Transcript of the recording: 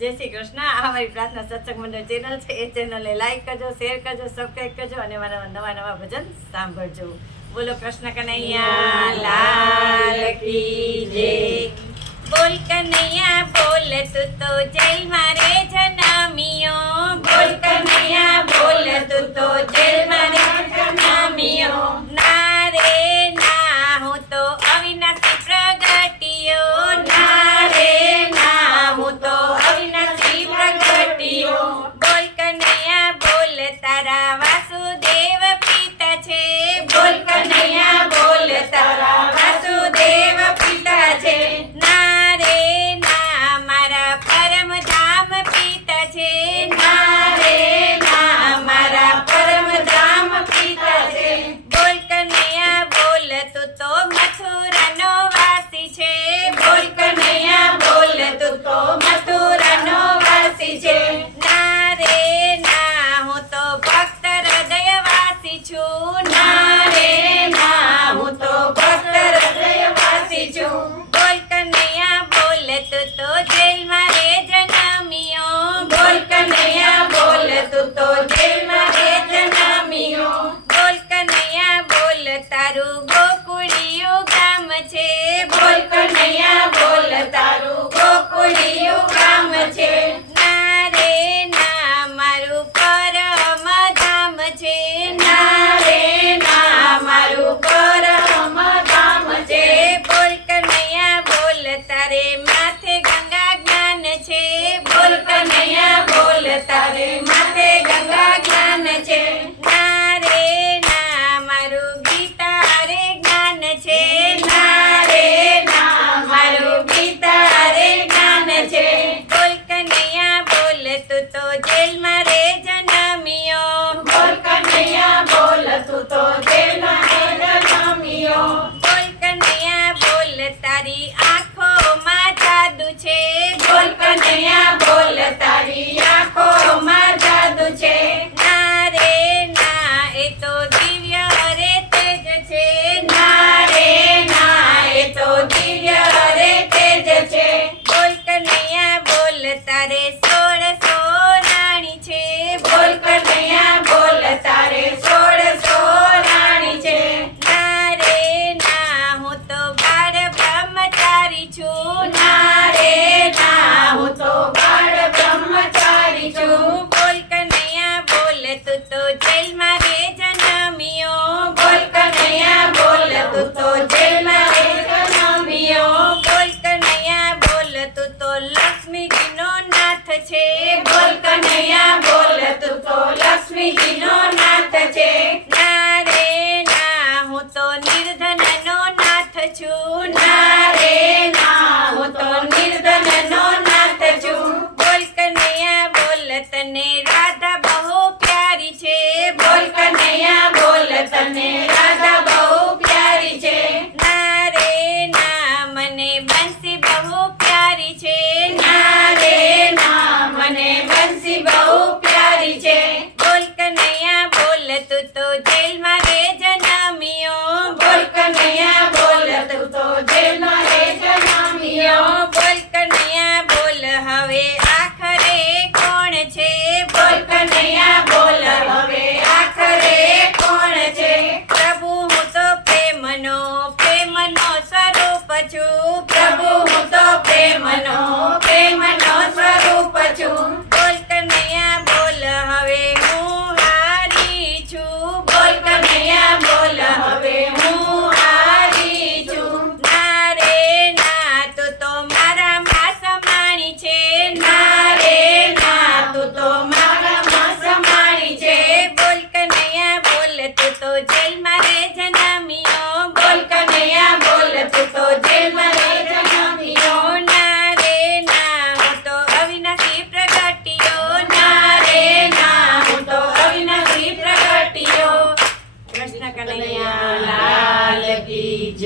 જય શ્રી કૃષ્ણ. આ મારી પ્રાર્થના સત્સંગ મંડળ ચેનલ છે. એ ચેનલને લાઈક કરજો, શેર કરજો, સબસ્ક્રાઈબ કરજો અને મારા નવા ભજન સાંભળજો. બોલો કૃષ્ણ કનૈયા લાલ કી જય. બોલ કનૈયા બોલ તું તો જેલમાં રે જનમિયો. બોલ કનૈયા બોલ તું તો જેલમાં રે જનમિયો. ના રે ના હું તો અવિનાશી પ્રગટ્યો. ના રે ના હું તો અવિનાશી પ્રગટ્યો. બોલ કનૈયા બોલ તારા વાસુદેવ પિતા છે. બોલ કનૈયા બોલ તારા વાસુદેવ પિતા છે. ના રે ના મારા પરમધામ પિતા છે. ના રે ના મારા પરમધામ પિતા છે. બોલ કનૈયા બોલ તું તો મથુરાનો વાસી છે. બોલ કનૈયા બોલ તું તો મથુરાનો વાસી છે. ના રે ના હું તો ભક્ત હૃદય વાસી છું. ના રે ના હું તો ભક્ત હૃદય વાસી છું. બોલ કનૈયા બોલ તું તો જેલમાં રે જનમિયો. બોલ કનૈયા બોલ તું તો જેલમાં રે જનમિયો. બોલ કનૈયા બોલ તારું ગોકુળિયું ગામ છે. બોલ કનૈયા બોલ તારું ગોકુળિયું ગામ છે. ના રે ના મારું પરમધામ છે. ના રે ના મારું પરમધામ છે. બોલ કનૈયા બોલ તારે માથે ગંગા જ્ઞાન છે. બોલ કનૈયા બોલ તારે માથે ગંગા જ્ઞાન છે. ના રે ના મારું ગીતા રે જ્ઞાન છે. ના રે ના મારું ગીતા રે જ્ઞાન છે. બોલ કનૈયા બોલ તું તો જેલમાં રે જનમિયો. બોલ કનૈયા બોલ તું તો જેલમાં રે જનમિયો. બોલ કનૈયા બોલ તારી આંખોમાં જાદુ છે. બોલ કનૈયા બોલ તારી આંખોમાં જાદુ છે. ના રે ના એ તો દિવ્ય રે તેજ છે. ના રે ના એ તો દિવ્ય રે તેજ છે. બોલ કનૈયા બોલ તારે 16 રાણી છે. બોલ કનૈયા બોલ તારે 16 રાણી છે. ના રે ના હું તો બાળ બ્રહ્મચારી છું. ના રે ના હું તો બાળ બ્રહ્મચારી છું. બોલ કનૈયા બોલ તું તો જેલમાં રે જનમિયો. બોલ કનૈયા બોલ તું તો જેલમાં રે જનમિયો. બોલ કનૈયા બોલ તું તો લક્ષ્મીજીનો નાથ છે. બોલ કનૈયા બોલ તું તો લક્ષ્મીજીનો નાથ છે.